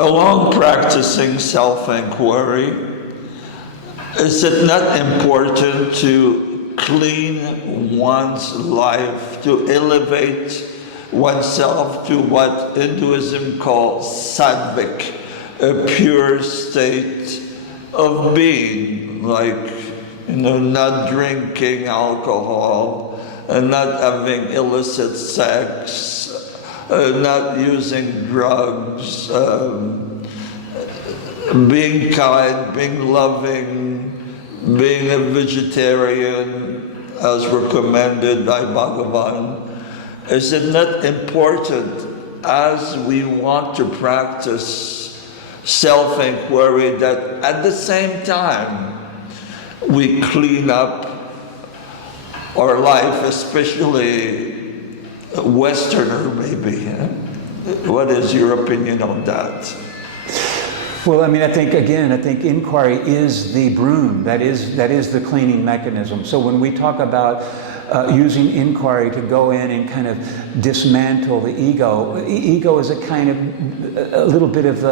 along practicing self-inquiry, is it not important to clean one's life, to elevate oneself to what Hinduism calls sattvic, a pure state of being, like, not drinking alcohol, not having illicit sex, not using drugs, being kind, being loving, being a vegetarian, as recommended by Bhagavan? Is it not important, as we want to practice self-inquiry, that at the same time we clean up our life, especially Westerner maybe? What is your opinion on that? Well, I mean, I think inquiry is the broom. That is the cleaning mechanism. So when we talk about using inquiry to go in and kind of dismantle the ego, ego is a kind of, a little bit of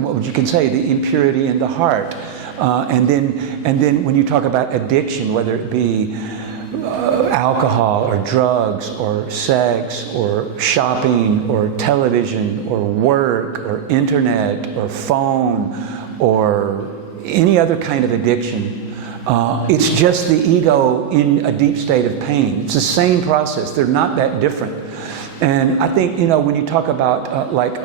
what you can say, the impurity in the heart. And then when you talk about addiction, whether it be alcohol or drugs or sex or shopping or television or work or internet or phone or any other kind of addiction, it's just the ego in a deep state of pain. It's the same process. They're not that different. And I think, when you talk about like the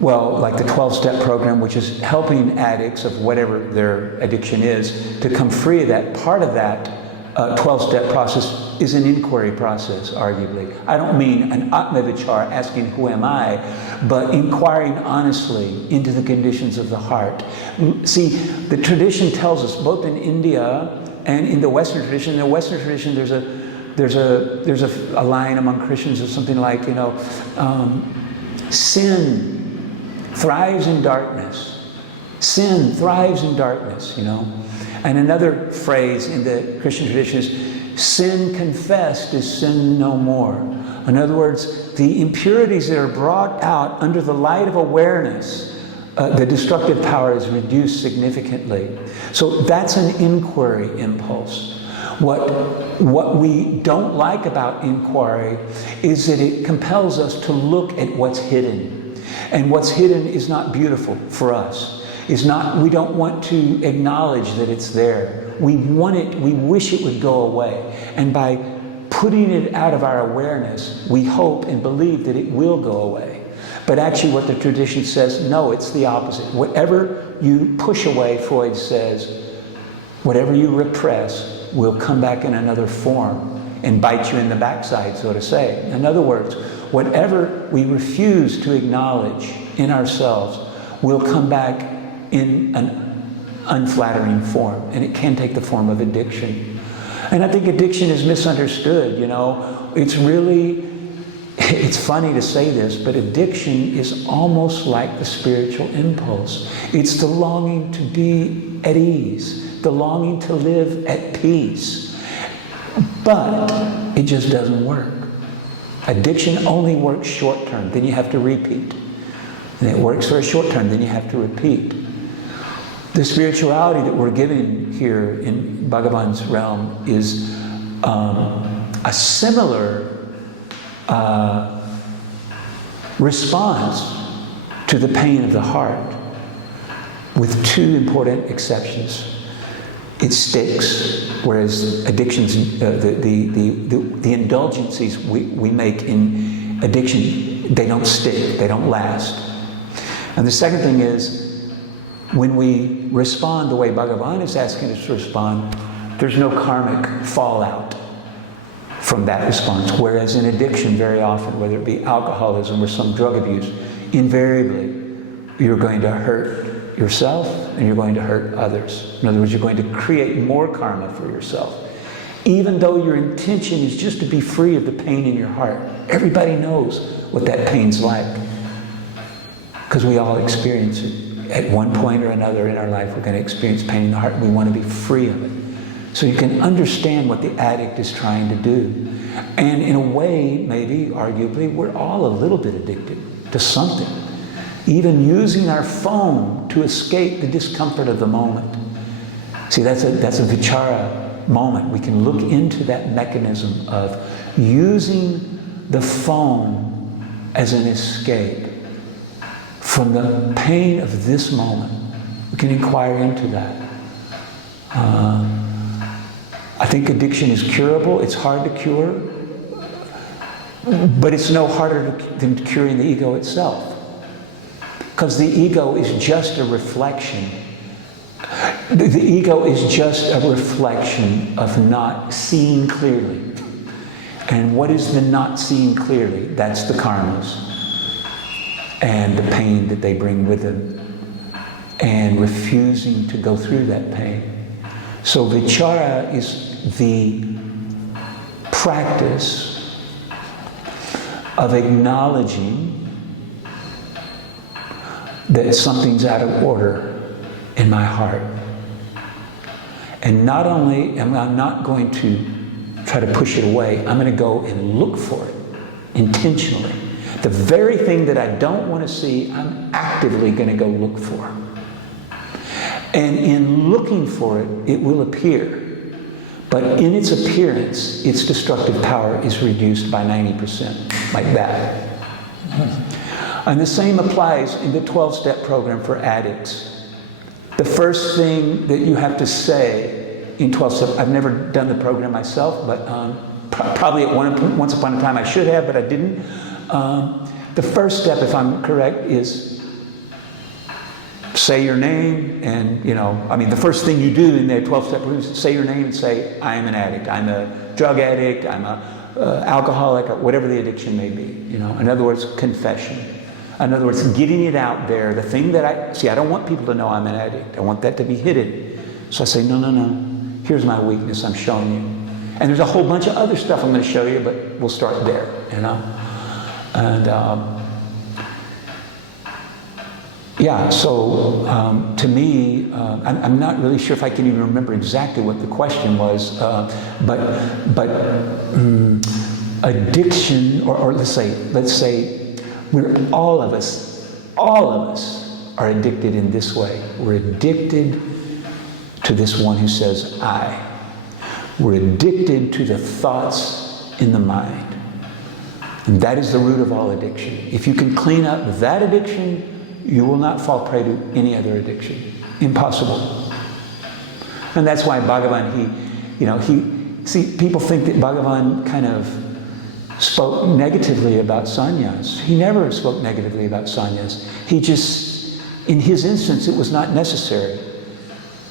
12-step program, which is helping addicts of whatever their addiction is to come free of that, part of that 12-step process is an inquiry process, arguably. I don't mean an Atma-vichar, asking who am I, but inquiring honestly into the conditions of the heart. See, the tradition tells us, both in India and in the Western tradition, there's a line among Christians of something like, sin thrives in darkness. Sin thrives in darkness, And another phrase in the Christian tradition is, sin confessed is sin no more. In other words, the impurities that are brought out under the light of awareness, the destructive power is reduced significantly. So that's an inquiry impulse. What we don't like about inquiry is that it compels us to look at what's hidden. And what's hidden is not beautiful for us. We don't want to acknowledge that it's there. We wish it would go away. And by putting it out of our awareness, we hope and believe that it will go away. But actually what the tradition says, no, it's the opposite. Whatever you push away, Freud says, whatever you repress will come back in another form and bite you in the backside, so to say. In other words, whatever we refuse to acknowledge in ourselves will come back in an unflattering form, and it can take the form of addiction. And I think addiction is misunderstood, it's funny to say this, but addiction is almost like the spiritual impulse. It's the longing to be at ease, the longing to live at peace. But it just doesn't work. Addiction only works short term, then you have to repeat. And it works for a short term, then you have to repeat. The spirituality that we're given here in Bhagavan's realm is a similar response to the pain of the heart, with two important exceptions. It sticks, whereas addictions, the indulgences we make in addiction, they don't stick, they don't last. And the second thing is, when we respond the way Bhagavan is asking us to respond, there's no karmic fallout from that response. Whereas in addiction, very often, whether it be alcoholism or some drug abuse, invariably you're going to hurt yourself and you're going to hurt others. In other words, you're going to create more karma for yourself. Even though your intention is just to be free of the pain in your heart. Everybody knows what that pain's like, because we all experience it. At one point or another in our life, we're going to experience pain in the heart, and we want to be free of it. So you can understand what the addict is trying to do. And in a way, maybe, arguably, we're all a little bit addicted to something. even using our phone to escape the discomfort of the moment. See, that's a vichara moment. We can look into that mechanism of using the phone as an escape from the pain of this moment. We can inquire into that. I think addiction is curable. It's hard to cure, but it's no harder than curing the ego itself. Because the ego is just a reflection. The ego is just a reflection of not seeing clearly. And what is the not seeing clearly? That's the karmas and the pain that they bring with them, and refusing to go through that pain. So vichara is the practice of acknowledging that something's out of order in my heart. And not only am I not going to try to push it away, I'm going to go and look for it intentionally. The very thing that I don't want to see, I'm actively going to go look for. And in looking for it, it will appear. But in its appearance, its destructive power is reduced by 90%, like that. And the same applies in the 12-step program for addicts. The first thing that you have to say in 12-step, I've never done the program myself, but probably once upon a time I should have, but I didn't. The first step, if I'm correct, is say your name, and the first thing you do in their 12-step program is say your name and say, I am an addict, I'm a drug addict, I'm a alcoholic, or whatever the addiction may be. In other words, confession. In other words, getting it out there. The thing that I don't want people to know I'm an addict. I want that to be hidden. So I say, no. Here's my weakness. I'm showing you. And there's a whole bunch of other stuff I'm going to show you, but we'll start there. And so to me, I'm not really sure if I can even remember exactly what the question was, but addiction, or let's say all of us are addicted in this way. We're addicted to this one who says I. We're addicted to the thoughts in the mind. And that is the root of all addiction. If you can clean up that addiction, you will not fall prey to any other addiction. Impossible. And that's why Bhagavan, people think that Bhagavan kind of spoke negatively about sannyas. He never spoke negatively about sannyas. He just, in his instance, it was not necessary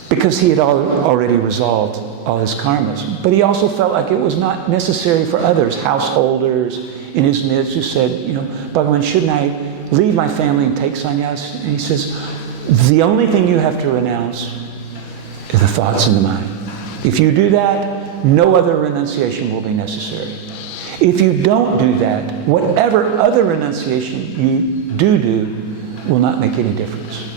because he had already resolved all his karmas. But he also felt like it was not necessary for others, householders in his midst who said, Bhagavan, shouldn't I leave my family and take sannyas? And he says, the only thing you have to renounce is the thoughts in the mind. If you do that, no other renunciation will be necessary. If you don't do that, whatever other renunciation you do will not make any difference.